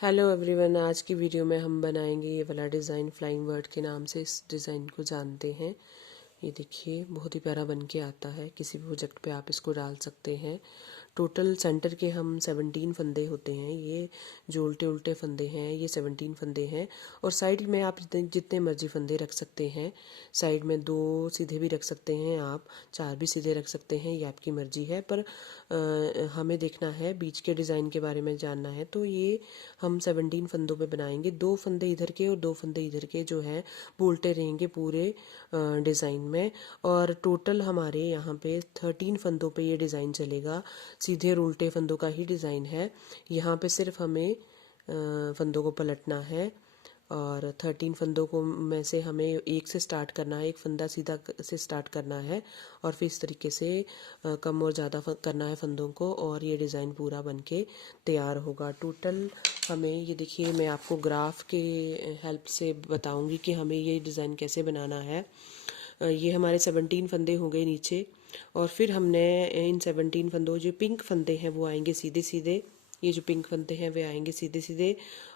Hello everyone, आज की video में हम बनाएंगे ये वाला डिज़ाइन। फ्लाइंग बर्ड के नाम से इस डिज़ाइन को जानते हैं। ये देखिए, बहुत ही प्यारा बन के आता है। किसी भी प्रोजेक्ट पे आप इसको डाल सकते हैं। टोटल सेंटर के हम 17 फंदे होते हैं। ये जो उल्टे उल्टे फंदे हैं ये 17 फंदे हैं। और साइड में आप जितने मर्जी फंदे रख सकते हैं। साइड में 2 सीधे भी रख सकते हैं, आप 4 भी सीधे रख सकते हैं, ये आपकी मर्जी है। पर हमें देखना है, बीच के डिज़ाइन के बारे में जानना है, तो ये हम 17 फंदों पे बनाएंगे। 2 फंदे इधर के और 2 फंदे इधर के जो है वो उल्टे रहेंगे पूरे डिज़ाइन में। और टोटल हमारे यहाँ पे 13 फंदों पे ये डिज़ाइन चलेगा। सीधे और उल्टे फंदों का ही डिज़ाइन है। यहाँ पे सिर्फ हमें फंदों को पलटना है। और 13 फंदों को में से हमें एक से स्टार्ट करना है, एक फंदा सीधा से स्टार्ट करना है और फिर इस तरीके से कम और ज़्यादा करना है फंदों को, और ये डिज़ाइन पूरा बन के तैयार होगा। टोटल हमें ये देखिए, मैं आपको ग्राफ के हेल्प से बताऊंगी कि हमें ये डिज़ाइन कैसे बनाना है। ये हमारे 17 फंदे हो गए नीचे, और फिर हमने इन 17 फंदों, जो पिंक फंदे हैं वो आएंगे सीधे सीधे। ये जो पिंक फंदे हैं वे आएंगे सीधे सीधे,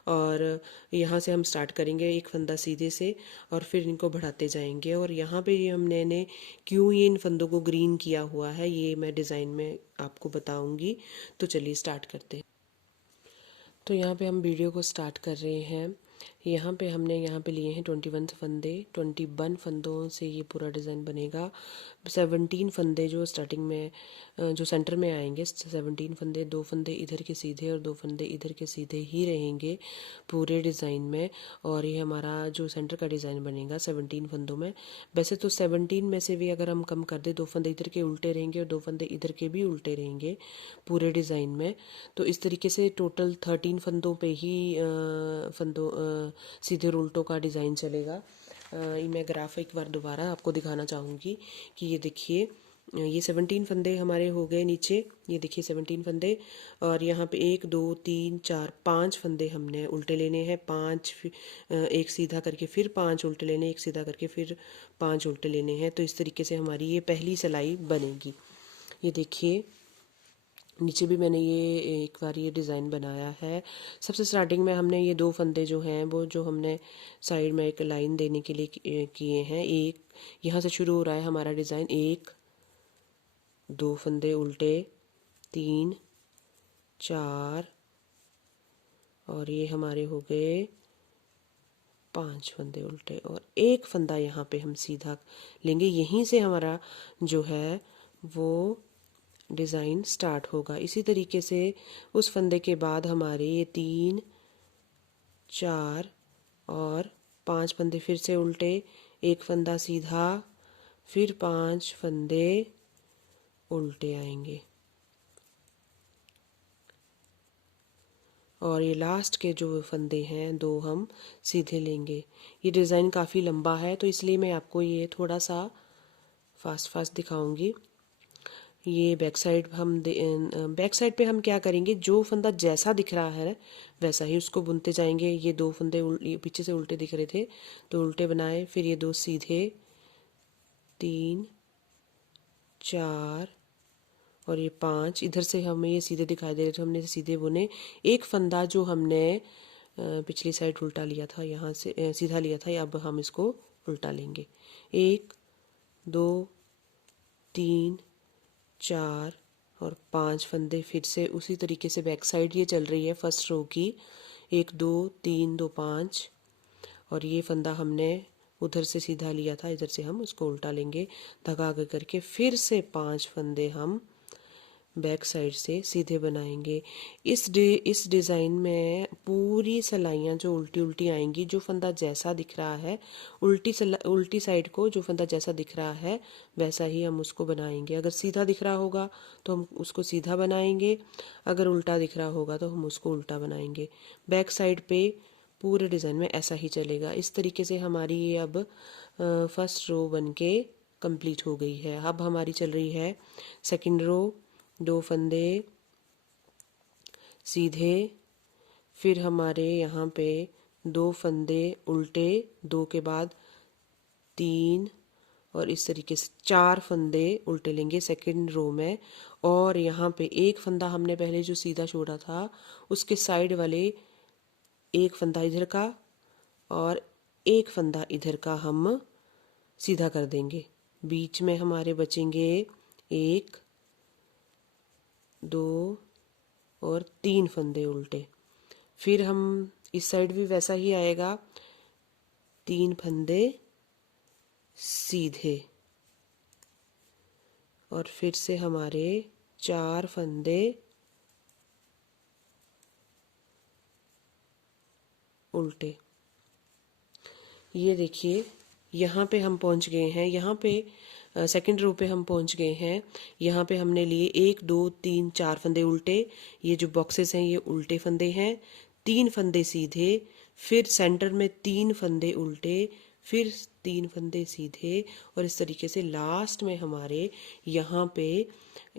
और यहाँ से हम स्टार्ट करेंगे एक फंदा सीधे से और फिर इनको बढ़ाते जाएंगे। और यहाँ पे ये हमने क्यों ये इन फंदों को ग्रीन किया हुआ है ये मैं डिज़ाइन में आपको बताऊंगी। तो चलिए स्टार्ट करते हैं। तो यहाँ पे हम वीडियो को स्टार्ट कर रहे हैं। यहाँ पे हमने यहाँ पे लिए हैं 21 फंदे। 21 फंदों से ये पूरा डिज़ाइन बनेगा। 17 फंदे जो स्टार्टिंग में जो सेंटर में आएंगे, 17 फंदे, 2 फंदे इधर के सीधे और 2 फंदे इधर के सीधे ही रहेंगे पूरे डिज़ाइन में। और ये हमारा जो सेंटर का डिज़ाइन बनेगा 17 फंदों में। वैसे तो 17 में से भी अगर हम कम कर दें, 2 फंदे इधर के उल्टे रहेंगे और 2 फंदे इधर के भी उल्टे रहेंगे पूरे डिज़ाइन में। तो इस तरीके से टोटल 13 फंदों पे ही सीधे और उल्टों का डिज़ाइन चलेगा। मैं ग्राफ एक बार दोबारा आपको दिखाना चाहूँगी कि ये देखिए, ये 17 फंदे हमारे हो गए नीचे। ये देखिए 17 फंदे, और यहाँ पे 1 2 3 4 5 फंदे हमने उल्टे लेने हैं। 5 एक सीधा करके फिर 5 उल्टे लेने, एक सीधा करके फिर 5 उल्टे लेने हैं। तो इस तरीके से हमारी ये पहली सिलाई बनेगी। ये देखिए, नीचे भी मैंने ये एक बार ये डिज़ाइन बनाया है। सबसे स्टार्टिंग में हमने ये 2 फंदे जो हैं वो जो हमने साइड में एक लाइन देने के लिए किए हैं। एक यहाँ से शुरू हो रहा है हमारा डिज़ाइन। 1 2 फंदे उल्टे, 3 4, और ये हमारे हो गए 5 फंदे उल्टे, और एक फंदा यहाँ पे हम सीधा लेंगे। यहीं से हमारा जो है वो डिज़ाइन स्टार्ट होगा। इसी तरीके से उस फंदे के बाद हमारे ये 3 4 और 5 फंदे फिर से उल्टे, एक फंदा सीधा, फिर 5 फंदे उल्टे आएंगे। और ये लास्ट के जो फंदे हैं 2 हम सीधे लेंगे। ये डिज़ाइन काफ़ी लंबा है तो इसलिए मैं आपको ये थोड़ा सा फास्ट फास्ट दिखाऊंगी। ये बैक साइड पे हम क्या करेंगे, जो फंदा जैसा दिख रहा है वैसा ही उसको बुनते जाएंगे। ये 2 फंदे ये पीछे से उल्टे दिख रहे थे तो उल्टे बनाए, फिर ये 2 सीधे, 3 4 और ये 5 इधर से हमें ये सीधे दिखाई दे रहे थे, हमने सीधे बुने। एक फंदा जो हमने पिछली साइड उल्टा लिया था, यहाँ से सीधा लिया था, अब हम इसको उल्टा लेंगे। 1 2 3 4 और 5 फंदे फिर से उसी तरीके से बैक साइड ये चल रही है फर्स्ट रो की। 1 2 3 2 5, और ये फंदा हमने उधर से सीधा लिया था, इधर से हम उसको उल्टा लेंगे। धागा आगे करके फिर से 5 फंदे हम बैक साइड से सीधे बनाएंगे। इस डिज़ाइन में पूरी सिलाइयाँ जो उल्टी उल्टी आएंगी, जो फंदा जैसा दिख रहा है उल्टी साइड को जो फंदा जैसा दिख रहा है वैसा ही हम उसको बनाएंगे। अगर सीधा दिख रहा होगा तो हम उसको सीधा बनाएंगे, अगर उल्टा दिख रहा होगा तो हम उसको उल्टा बनाएंगे। बैक साइड पे पूरे डिज़ाइन में ऐसा ही चलेगा। इस तरीके से हमारी ये अब फर्स्ट रो बन के कंप्लीट हो गई है। अब हमारी चल रही है सेकंड रो। 2 फंदे सीधे, फिर हमारे यहाँ पे 2 फंदे उल्टे, 2 के बाद 3, और इस तरीके से 4 फंदे उल्टे लेंगे सेकंड रो में। और यहाँ पे एक फंदा हमने पहले जो सीधा छोड़ा था उसके साइड वाले एक फंदा इधर का और एक फंदा इधर का हम सीधा कर देंगे। बीच में हमारे बचेंगे 1 2 और 3 फंदे उल्टे। फिर हम इस साइड भी वैसा ही आएगा, 3 फंदे सीधे और फिर से हमारे 4 फंदे उल्टे। ये देखिए यहाँ पे हम पहुँच गए हैं, यहाँ पे सेकंड रो पे हम पहुँच गए हैं। यहाँ पे हमने लिए 1 2 3 4 फंदे उल्टे। ये जो बॉक्सेस हैं ये उल्टे फंदे हैं, 3 फंदे सीधे, फिर सेंटर में 3 फंदे उल्टे, फिर 3 फंदे सीधे और इस तरीके से लास्ट में हमारे यहाँ पे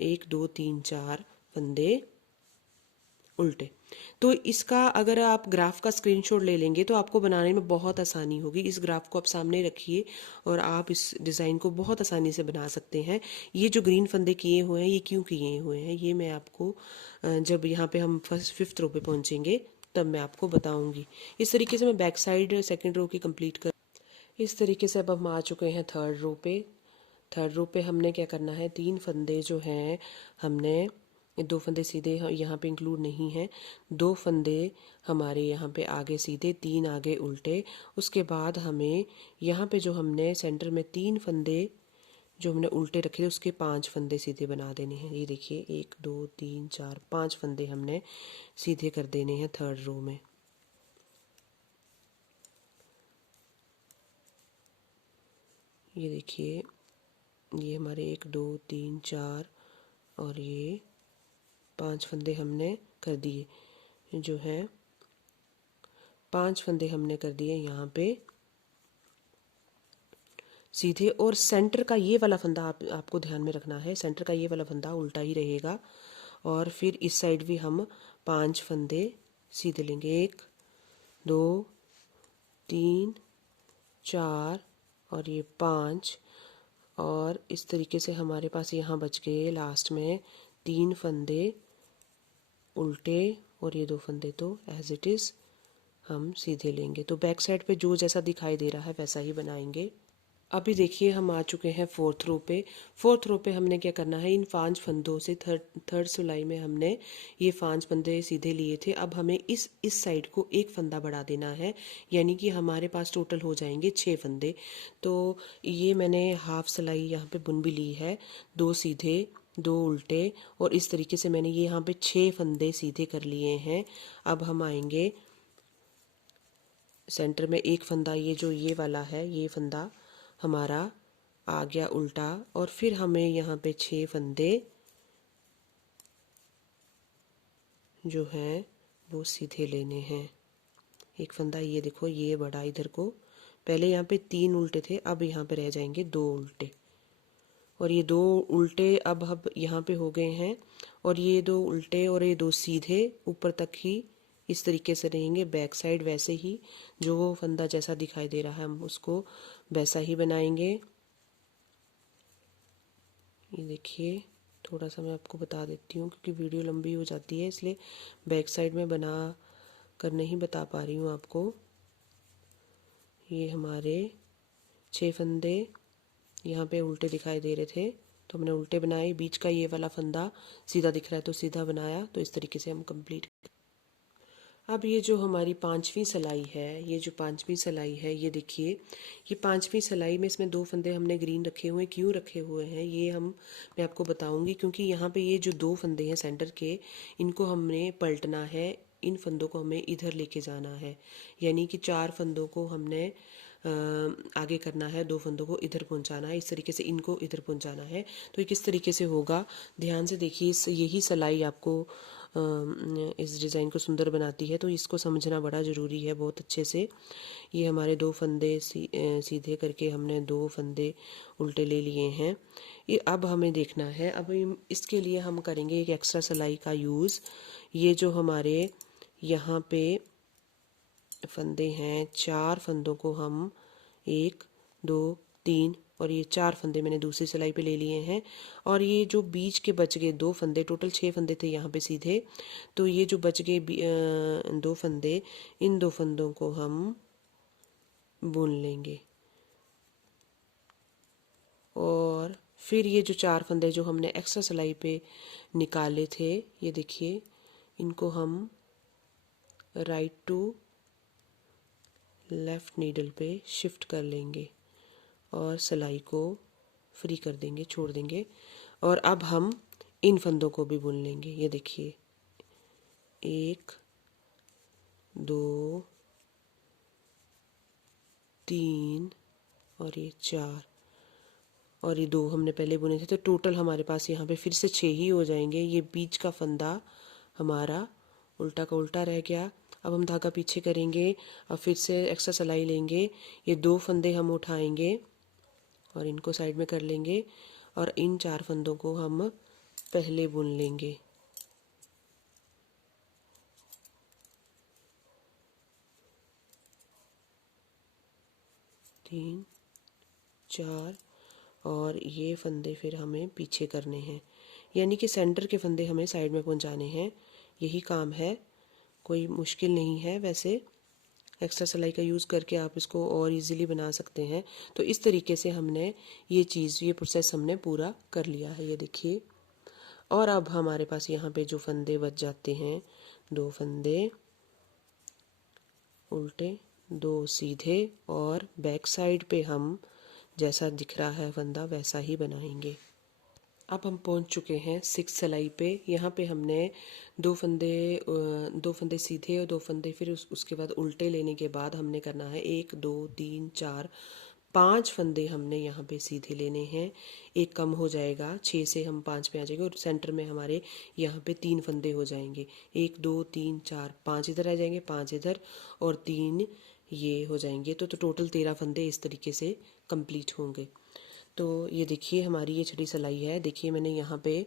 1 2 3 4 फंदे उल्टे। तो इसका अगर आप ग्राफ का स्क्रीनशॉट ले लेंगे तो आपको बनाने में बहुत आसानी होगी। इस ग्राफ को आप सामने रखिए और आप इस डिज़ाइन को बहुत आसानी से बना सकते हैं। ये जो ग्रीन फंदे किए हुए हैं ये क्यों किए हुए हैं ये मैं आपको जब यहाँ पे हम फिफ्थ रो पे पहुँचेंगे तब मैं आपको बताऊँगी। इस तरीके से मैं बैक साइड सेकेंड रो की कंप्लीट कर। इस तरीके से अब हम आ चुके हैं थर्ड रो पे। थर्ड रो पे हमने क्या करना है, 3 फंदे जो हैं हमने 2 फंदे सीधे यहाँ पे इंक्लूड नहीं है, 2 फंदे हमारे यहाँ पे आगे सीधे, 3 आगे उल्टे। उसके बाद हमें यहाँ पे जो हमने सेंटर में 3 फंदे जो हमने उल्टे रखे थे उसके 5 फंदे सीधे बना देने हैं। ये देखिए 1 2 3 4 5 फंदे हमने सीधे कर देने हैं थर्ड रो में। ये देखिए ये हमारे 1 2 3 4 और ये 5 फंदे हमने कर दिए, जो है 5 फंदे हमने कर दिए यहाँ पे सीधे। और सेंटर का ये वाला फंदा आपको ध्यान में रखना है, सेंटर का ये वाला फंदा उल्टा ही रहेगा। और फिर इस साइड भी हम 5 फंदे सीधे लेंगे, 1 2 3 4 और ये 5। और इस तरीके से हमारे पास यहाँ बच गए लास्ट में 3 फंदे उल्टे और ये 2 फंदे तो एज इट इज़ हम सीधे लेंगे। तो बैक साइड पे जो जैसा दिखाई दे रहा है वैसा ही बनाएंगे। अभी देखिए हम आ चुके हैं फोर्थ रो पे। फोर्थ रो पे हमने क्या करना है, इन 5 फंदों से थर्ड सिलाई में हमने ये 5 फंदे सीधे लिए थे। अब हमें इस साइड को एक फंदा बढ़ा देना है, यानी कि हमारे पास टोटल हो जाएंगे 6 फंदे। तो ये मैंने हाफ सिलाई यहाँ पे बुन भी ली है, 2 सीधे 2 उल्टे और इस तरीके से मैंने ये यहाँ पे 6 फंदे सीधे कर लिए हैं। अब हम आएंगे सेंटर में एक फंदा, ये जो ये वाला है ये फंदा हमारा आ गया उल्टा और फिर हमें यहाँ पे 6 फंदे जो हैं वो सीधे लेने हैं। एक फंदा ये देखो ये बड़ा इधर को, पहले यहाँ पे 3 उल्टे थे, अब यहाँ पे रह जाएंगे 2 उल्टे और ये 2 उल्टे अब यहाँ पे हो गए हैं और ये 2 उल्टे और ये 2 सीधे ऊपर तक ही इस तरीके से रहेंगे। बैक साइड वैसे ही जो वो फंदा जैसा दिखाई दे रहा है हम उसको वैसा ही बनाएंगे। ये देखिए थोड़ा सा मैं आपको बता देती हूँ क्योंकि वीडियो लंबी हो जाती है, इसलिए बैक साइड में बना कर नहीं बता पा रही हूँ आपको। ये हमारे 6 फंदे यहाँ पे उल्टे दिखाई दे रहे थे तो हमने उल्टे बनाए, बीच का ये वाला फंदा सीधा दिख रहा है तो सीधा बनाया। तो इस तरीके से हम कंप्लीट। अब ये जो हमारी 5वीं सिलाई है, ये जो 5वीं सिलाई है ये देखिए, ये 5वीं सिलाई में इसमें 2 फंदे हमने ग्रीन रखे हुए हैं। क्यों रखे हुए हैं ये मैं आपको बताऊंगी, क्योंकि यहाँ पे ये जो 2 फंदे हैं सेंटर के इनको हमने पलटना है, इन फंदों को हमें इधर लेके जाना है, यानी कि 4 फंदों को हमने आगे करना है, 2 फंदों को इधर पहुंचाना है, इस तरीके से इनको इधर पहुंचाना है। तो ये किस तरीके से होगा ध्यान से देखिए, यही सिलाई आपको इस डिज़ाइन को सुंदर बनाती है, तो इसको समझना बड़ा ज़रूरी है बहुत अच्छे से। ये हमारे 2 फंदे सीधे करके हमने 2 फंदे उल्टे ले लिए हैं। ये अब हमें देखना है, अब इसके लिए हम करेंगे एक एक्स्ट्रा सिलाई का यूज़। ये जो हमारे यहाँ पे फंदे हैं, 4 फंदों को हम 1 2 3 और ये 4 फंदे मैंने दूसरी सिलाई पे ले लिए हैं। और ये जो बीच के बच गए 2 फंदे, टोटल 6 फंदे थे यहाँ पे सीधे, तो ये जो बच गए 2 फंदे, इन 2 फंदों को हम बुन लेंगे। और फिर ये जो 4 फंदे जो हमने एक्स्ट्रा सिलाई पे निकाले थे, ये देखिए, इनको हम राइट टू लेफ़्ट नीडल पे शिफ्ट कर लेंगे और सिलाई को फ्री कर देंगे, छोड़ देंगे। और अब हम इन फंदों को भी बुन लेंगे। ये देखिए, 1 2 3 और ये 4 और ये 2 हमने पहले बुने थे, तो टोटल हमारे पास यहाँ पे फिर से 6 ही हो जाएंगे। ये बीच का फंदा हमारा उल्टा का उल्टा रह गया। अब हम धागा पीछे करेंगे, अब फिर से एक्स्ट्रा सिलाई लेंगे, ये 2 फंदे हम उठाएंगे और इनको साइड में कर लेंगे और इन 4 फंदों को हम पहले बुन लेंगे। तीन, 4 और ये फंदे फिर हमें पीछे करने हैं, यानी कि सेंटर के फंदे हमें साइड में पहुंचाने हैं। यही काम है, कोई मुश्किल नहीं है। वैसे एक्स्ट्रा सिलाई का यूज़ करके आप इसको और इजीली बना सकते हैं। तो इस तरीके से हमने ये प्रोसेस हमने पूरा कर लिया है, ये देखिए। और अब हमारे पास यहाँ पे जो फंदे बच जाते हैं, 2 फंदे उल्टे, 2 सीधे, और बैक साइड पे हम जैसा दिख रहा है फंदा वैसा ही बनाएंगे। अब हम पहुंच चुके हैं 6 सिलाई पे। यहाँ पे हमने 2 फंदे सीधे और 2 फंदे फिर उसके बाद उल्टे लेने के बाद हमने करना है 1 2 3 4 5 फंदे हमने यहाँ पे सीधे लेने हैं। एक कम हो जाएगा, 6 से हम 5 पे आ जाएंगे और सेंटर में हमारे यहाँ पे 3 फंदे हो जाएंगे। 1 2 3 4 5 इधर आ जाएंगे, 5 इधर और 3 ये हो जाएंगे। तो टोटल 13 फंदे इस तरीके से कंप्लीट होंगे। तो ये देखिए, हमारी ये छठी सिलाई है। देखिए, मैंने यहाँ पे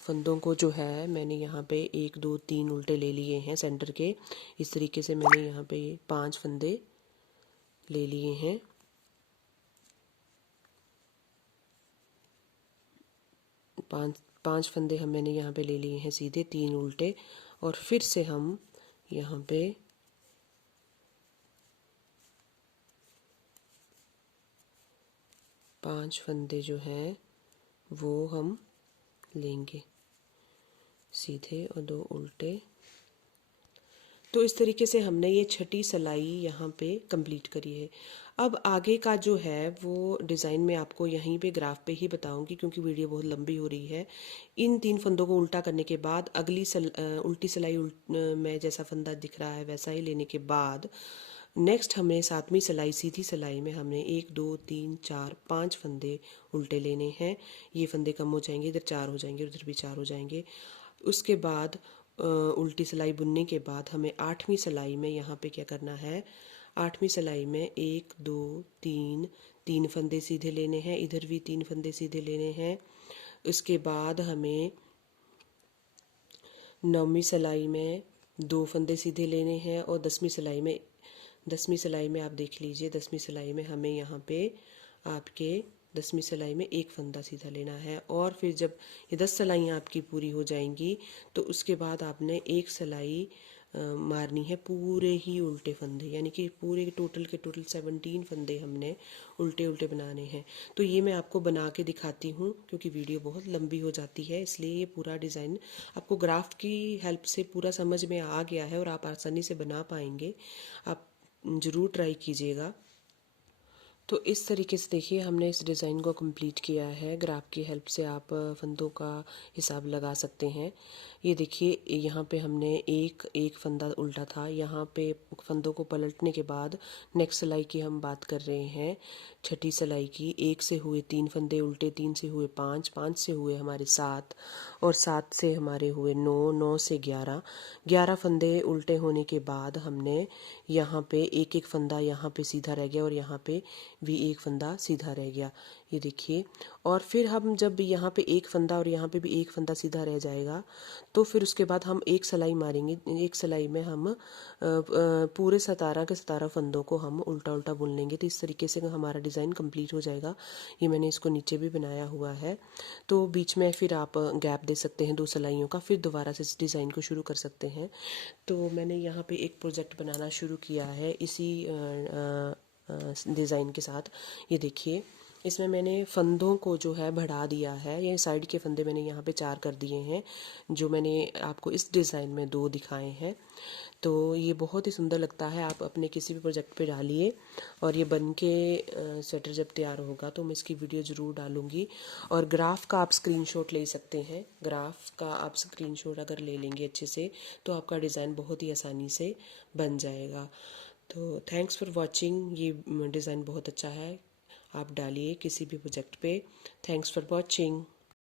फंदों को जो है, मैंने यहाँ पे 1 2 3 उल्टे ले लिए हैं सेंटर के। इस तरीके से मैंने यहाँ पे 5 फंदे ले लिए हैं। पांच फंदे मैंने यहाँ पे ले लिए हैं सीधे, 3 उल्टे, और फिर से हम यहाँ पे 5 फंदे जो हैं वो हम लेंगे सीधे और 2 उल्टे। तो इस तरीके से हमने ये छठी सिलाई यहाँ पे कंप्लीट करी है। अब आगे का जो है वो डिज़ाइन मैं आपको यहीं पे ग्राफ पे ही बताऊंगी, क्योंकि वीडियो बहुत लंबी हो रही है। इन 3 फंदों को उल्टा करने के बाद अगली उल्टी सिलाई में जैसा फंदा दिख रहा है वैसा ही लेने के बाद नेक्स्ट हमें 7वीं सिलाई, सीधी सिलाई में हमने 1 2 3 4 5 फंदे उल्टे लेने हैं। ये फंदे कम हो जाएंगे, इधर 4 हो जाएंगे, उधर भी 4 हो जाएंगे। उसके बाद उल्टी सिलाई बुनने के बाद हमें 8वीं सिलाई में यहाँ पे क्या करना है, 8वीं सिलाई में 1 2 3 फंदे सीधे लेने हैं, इधर भी 3 फंदे सीधे लेने हैं। उसके बाद हमें 9वीं सिलाई में 2 फंदे सीधे लेने हैं और 10वीं सिलाई में आप देख लीजिए, 10वीं सिलाई में हमें यहाँ पे आपके 10वीं सिलाई में 1 फंदा सीधा लेना है। और फिर जब ये 10 सिलाइयाँ आपकी पूरी हो जाएंगी तो उसके बाद आपने 1 सिलाई मारनी है पूरे ही उल्टे फंदे, यानी कि पूरे टोटल 17 फंदे हमने उल्टे उल्टे बनाने हैं। तो ये मैं आपको बना के दिखाती हूँ, क्योंकि वीडियो बहुत लंबी हो जाती है, इसलिए ये पूरा डिज़ाइन आपको ग्राफ की हेल्प से पूरा समझ में आ गया है और आप आसानी से बना पाएंगे। आप ज़रूर ट्राई कीजिएगा। तो इस तरीके से देखिए, हमने इस डिज़ाइन को कंप्लीट किया है। ग्राफ की हेल्प से आप फंदों का हिसाब लगा सकते हैं। ये देखिए, यहाँ पे हमने एक फंदा उल्टा था। यहाँ पे फंदों को पलटने के बाद नेक्स्ट सिलाई की हम बात कर रहे हैं, छठी सिलाई की। 1 से हुए 3 फंदे उल्टे, 3 से हुए 5, 5 से हुए हमारे 7 और 7 से हमारे हुए 9, 9 से 11 फंदे उल्टे होने के बाद हमने यहाँ पे एक फंदा यहाँ पे सीधा रह गया और यहाँ पे भी एक फंदा सीधा रह गया, ये देखिए। और फिर हम जब यहाँ पे एक फंदा और यहाँ पे भी एक फंदा सीधा रह जाएगा तो फिर उसके बाद हम एक सिलाई मारेंगे। एक सिलाई में हम पूरे 17 के 17 फंदों को हम उल्टा उल्टा बुन लेंगे। तो इस तरीके से हमारा डिज़ाइन कंप्लीट हो जाएगा। ये मैंने इसको नीचे भी बनाया हुआ है, तो बीच में फिर आप गैप दे सकते हैं 2 सिलाइयों का, फिर दोबारा से इस डिज़ाइन को शुरू कर सकते हैं। तो मैंने यहाँ पे एक प्रोजेक्ट बनाना शुरू किया है इसी डिज़ाइन के साथ। ये देखिए, इसमें मैंने फंदों को जो है बढ़ा दिया है। ये साइड के फंदे मैंने यहाँ पे 4 कर दिए हैं, जो मैंने आपको इस डिज़ाइन में 2 दिखाए हैं। तो ये बहुत ही सुंदर लगता है। आप अपने किसी भी प्रोजेक्ट पे डालिए, और ये बन के स्वेटर जब तैयार होगा तो मैं इसकी वीडियो ज़रूर डालूँगी। और ग्राफ का आप स्क्रीनशॉट ले सकते हैं। ग्राफ का आप स्क्रीनशॉट अगर ले लेंगे अच्छे से तो आपका डिज़ाइन बहुत ही आसानी से बन जाएगा। तो थैंक्स फॉर वॉचिंग। ये डिज़ाइन बहुत अच्छा है, आप डालिए किसी भी प्रोजेक्ट पे। Thanks for watching.